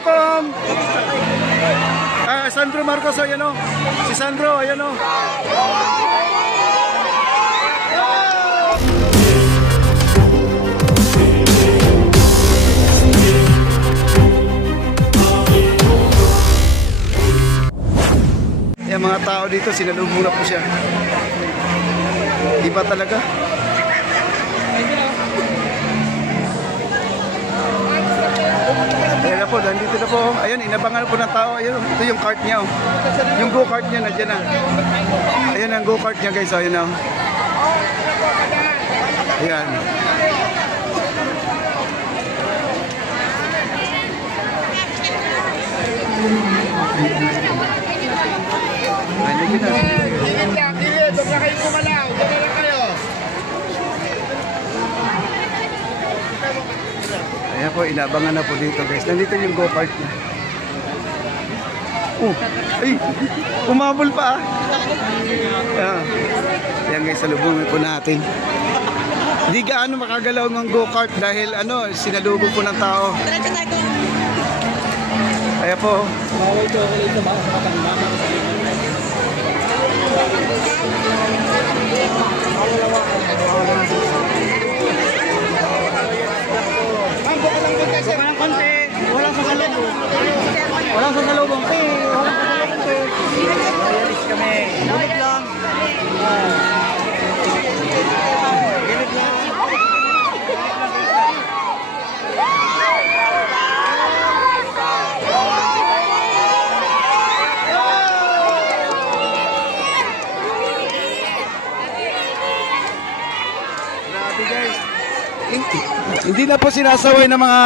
Kong! Sandro Marcos, ayan o. Si Sandro, ayan o. Yung mga tao dito, sinalubong na po siya. Iba talaga. Ayan na po, nandito na po. Ayan, inabangan po ng tao. Ayan, ito yung cart niya. Yung go-kart niya, nandiyan na. Ayan ang go-kart niya guys. Ayan na. Ayan. Ano yun na? Doon na kayo kumalaw. Doon na kayo. Ayan po, inabangan na po dito guys. Nandito yung go-kart niya. Oh, ay, umabol pa ah. Ayan guys, salubungin po natin. Hindi gaano makagalaw ng go-kart dahil ano, sinalubong po ng tao. Ayan po. Walang konti. Walang sasalubong. Walang sasalubong. Walang sasalubong. Ayalis kami. Gilid lang. Gilid lang. Grabe guys. Hindi na po sinasaway ng mga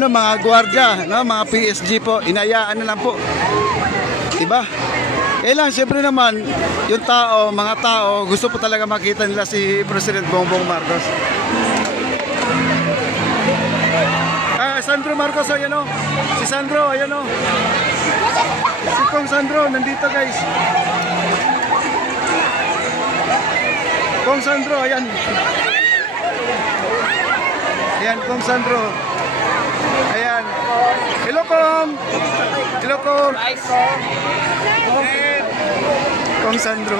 mga gwardiya, no, mga PSG po. Inayaan na lang po. 'Di ba? Lang, siyempre naman, yung tao, mga tao, gusto po talaga makita nila si President Bongbong Marcos. Sandro Marcos, ayan o. Si Sandro, ayan o. Si Kong Sandro, nandito guys. Kong Sandro, ayan. Ayan, Kong Sandro. Ayan. Hello, Kong. Hello, Kong. Kong Sandro.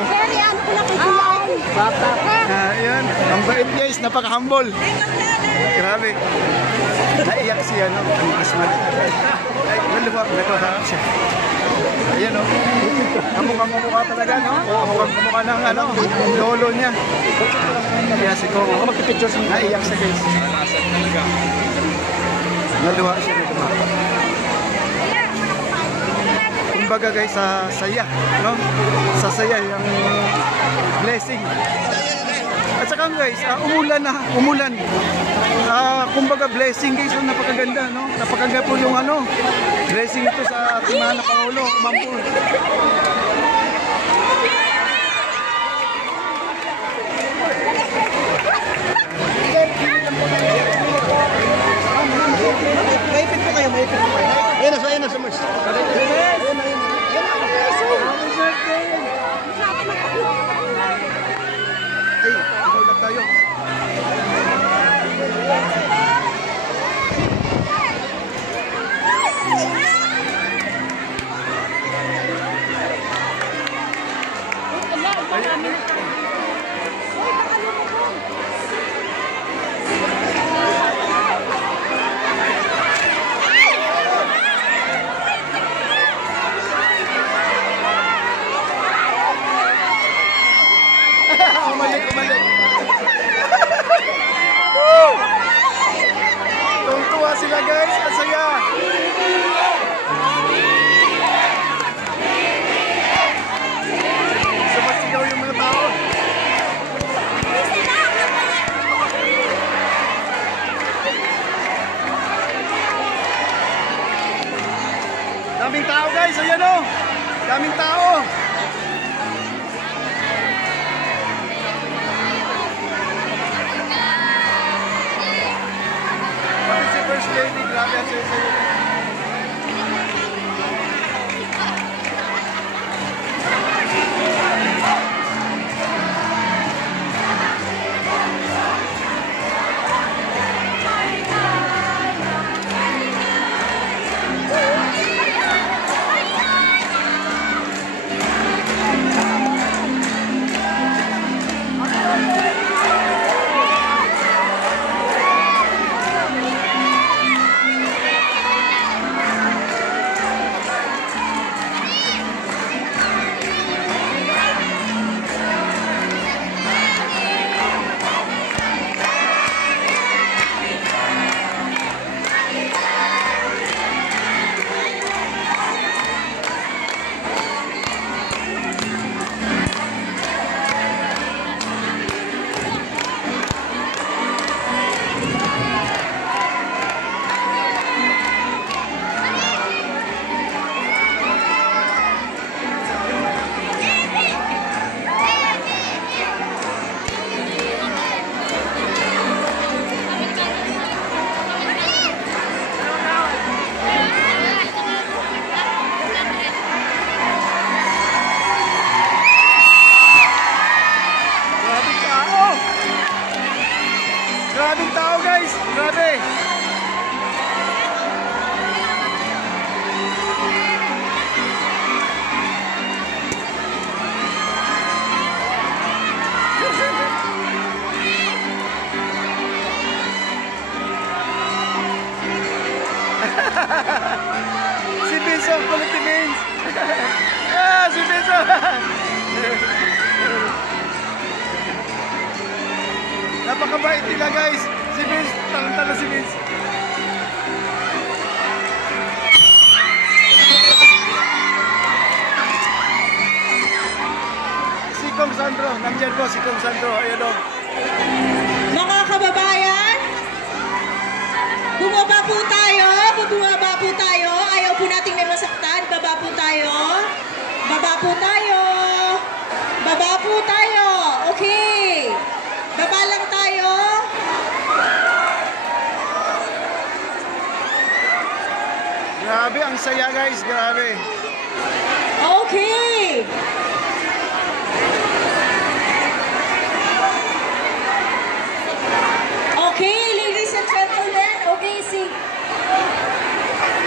Ayan. Ang bait guys, napaka-humble. Grabe. Naiyak siya, no? Ang asmal. Nagkaharap siya. Ayan, no? Kamukha talaga, no? Kamukha ng, lolo niya. Kaya si Kong. Ako magpipicture siya. Naiyak siya, guys. Naluha siya. Kumbaga, guys, sa saya, no? Sa saya, yung blessing. At saka guys, umulan. Kumbaga blessing guys, napakaganda, no? Napakaganda po yung blessing ito sa ating mga Pangulo, umampun. Maipit po kayo. Ayan na sa Mars. Tayo. Umalik. Tungtuwa sila guys, kasaya. Sumasigaw yung mga tao. Daming tao guys, ayan o. Daming tao. First lady, grabe ang sa'yo. Si Vince of Quality Vince. Ah, si Vince. Napakabait nila guys. Si Vince, talo si Vince. Si Kong Sandro, nandiyan po si Kong Sandro. Ayan o. Mga kababayan, bumaba po tayo, ayaw po nating may masaktan, baba po tayo, okay, baba lang tayo. Grabe, ang saya guys, grabe. Okay. Okay, ladies and gentlemen, okay, see.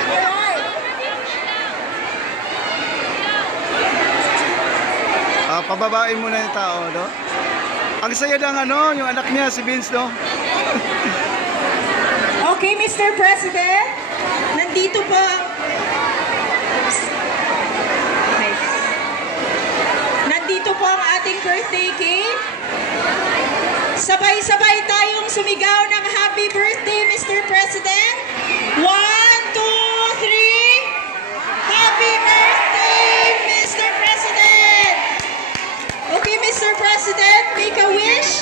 Alright. Pababain muna yung tao, no? Ang saya ng ano, yung anak niya, si Vince, no? Okay, Mr. President, nandito po ang... Okay. Nandito po ang ating birthday cake. Sabay-sabay tayong sumigaw ng happy birthday, Mr. President. 1, 2, 3. Happy birthday, Mr. President. Okay, Mr. President, make a wish.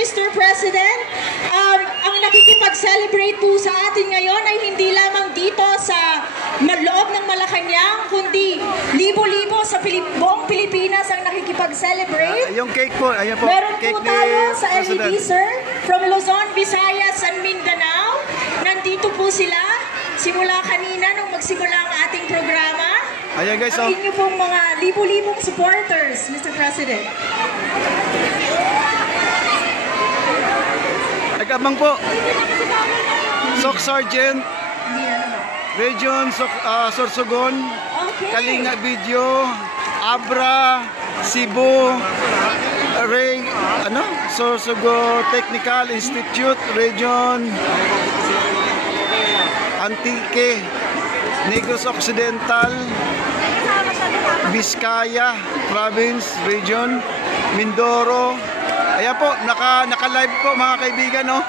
Mr. President, ang nakikipag-celebrate po sa atin ngayon ay hindi lamang dito sa loob ng Malacanang, kundi libo-libo sa buong Pilipinas ang nakikipag-celebrate. Yung cake po, ayan po. Meron Cake po tayo sa President. LED, sir, from Luzon, Visayas, and Mindanao. Nandito po sila simula kanina nung magsimula ang ating programa. Ayan guys, Ang inyo pong mga libo-libong supporters, Mr. President. Nag-abang po. Soc Sergeant, Region Sorsogon, Okay. Kalinga Video, Abra, Cebu, Ray, Sorsogo Technical Institute, Region Antique, Negros Occidental, Vizcaya Province, Region Mindoro. Ayan po, naka-live po mga kaibigan, no?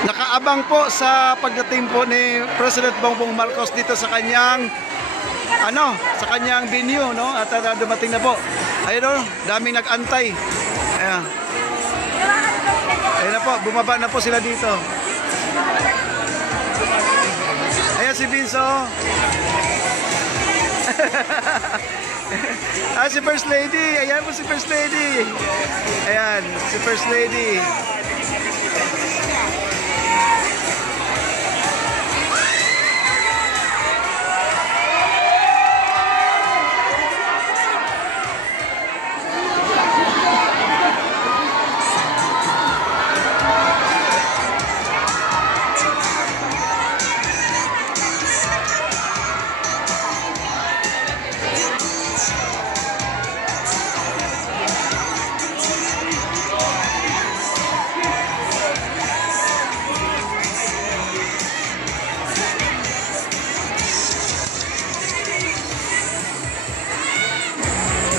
Nakaabang po sa pagdating po ni President Bongbong Marcos dito sa kanyang sa kanyang venue, no? At dumating na po. Ayun, no? Daming nag-antay. Ayan. Ayun na po, bumaba na po sila dito. Ayan si Vince. Si First Lady. Ayan po si First Lady. Ayan, si First Lady.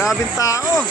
Grabing tao.